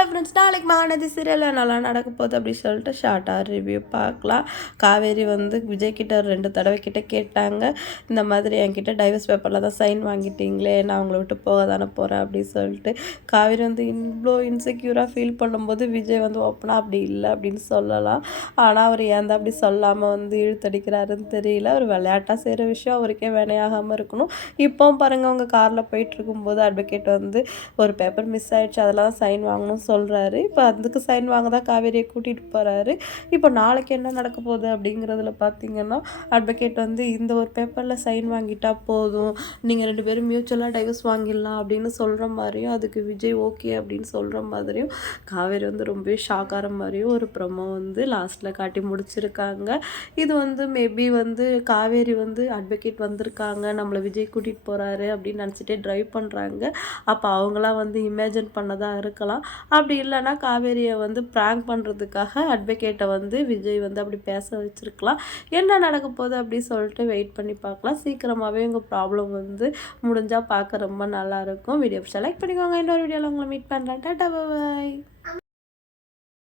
Hello friends, நாளைக்கு மகாநதி சீரியலில் நல்லா நடக்க போகுது அப்படி சொல்லிட்டு ஷார்ட்டாக ரிவ்யூ பார்க்கலாம். காவேரி வந்து விஜய் கிட்ட 2 தடவை கிட்ட கேட்டாங்க, இந்த மாதிரி என்கிட்ட டைவர்ஸ் பேப்பரில் தான் சைன் வாங்கிட்டீங்களே, நான் அவங்கள விட்டு போக தானே போகிறேன் அப்படின்னு சொல்லிட்டு. காவேரி வந்து இவ்வளோ இன்செக்யூராக ஃபீல் பண்ணும்போது விஜய் வந்து ஓப்பனாக அப்படி இல்லை அப்படின்னு சொல்லலாம். ஆனால் அவர் ஏன் தான் அப்படி சொல்லாமல் வந்து இழுத்தடிக்கிறாருன்னு தெரியல. ஒரு விளையாட்டாக செய்கிற விஷயம் அவருக்கே வினையாகாமல் இருக்கணும். இப்போவும் பாருங்கள், அவங்க காரில் போயிட்டு இருக்கும்போது அட்வொகேட் வந்து ஒரு பேப்பர் மிஸ் ஆகிடுச்சு, அதில் தான் சைன் வாங்கணும் சொல்கிறாரு. இப்போ அதுக்கு சைன் வாங்க தான் காவேரியை கூட்டிகிட்டு போகிறாரு. இப்போ நாளைக்கு என்ன நடக்க போகுது அப்படிங்கிறதுல பார்த்தீங்கன்னா, அட்வொகேட் வந்து இந்த ஒரு பேப்பரில் சைன் வாங்கிட்டா போதும், நீங்கள் 2 பேரும் மியூச்சுவலாக டைவர்ஸ் வாங்கிடலாம் அப்படின்னு சொல்கிற மாதிரியும், அதுக்கு விஜய் ஓகே அப்படின்னு சொல்கிற மாதிரியும், காவேரி வந்து ரொம்பவே ஷாக் ஆகிற மாதிரியும் ஒரு ப்ரொமோ வந்து லாஸ்ட்டில் காட்டி முடிச்சிருக்காங்க. இது வந்து மேபி வந்து காவேரி வந்து அட்வொகேட் வந்திருக்காங்க, நம்மளை விஜய் கூட்டிகிட்டு போகிறாரு அப்படின்னு நினச்சிட்டே ட்ரைவ் பண்ணுறாங்க. அப்போ அவங்களாம் வந்து இமேஜின் பண்ணதாக இருக்கலாம். அப்படி இல்லைன்னா காவேரியை வந்து ப்ராங்க் பண்ணுறதுக்காக அட்வொகேட்டை வந்து விஜய் வந்து அப்படி பேச வச்சுருக்கலாம். என்ன நடக்க போகுது அப்படி சொல்லிட்டு வெயிட் பண்ணி பார்க்கலாம். சீக்கிரமாகவே உங்கள் ப்ராப்ளம் வந்து முடிஞ்சால் பார்க்க ரொம்ப நல்லாயிருக்கும். வீடியோ செலக்ட் பண்ணிக்கோங்க. இன்னொரு வீடியோவில் உங்களை மீட் பண்ணுறேன். டாடா, பாய்.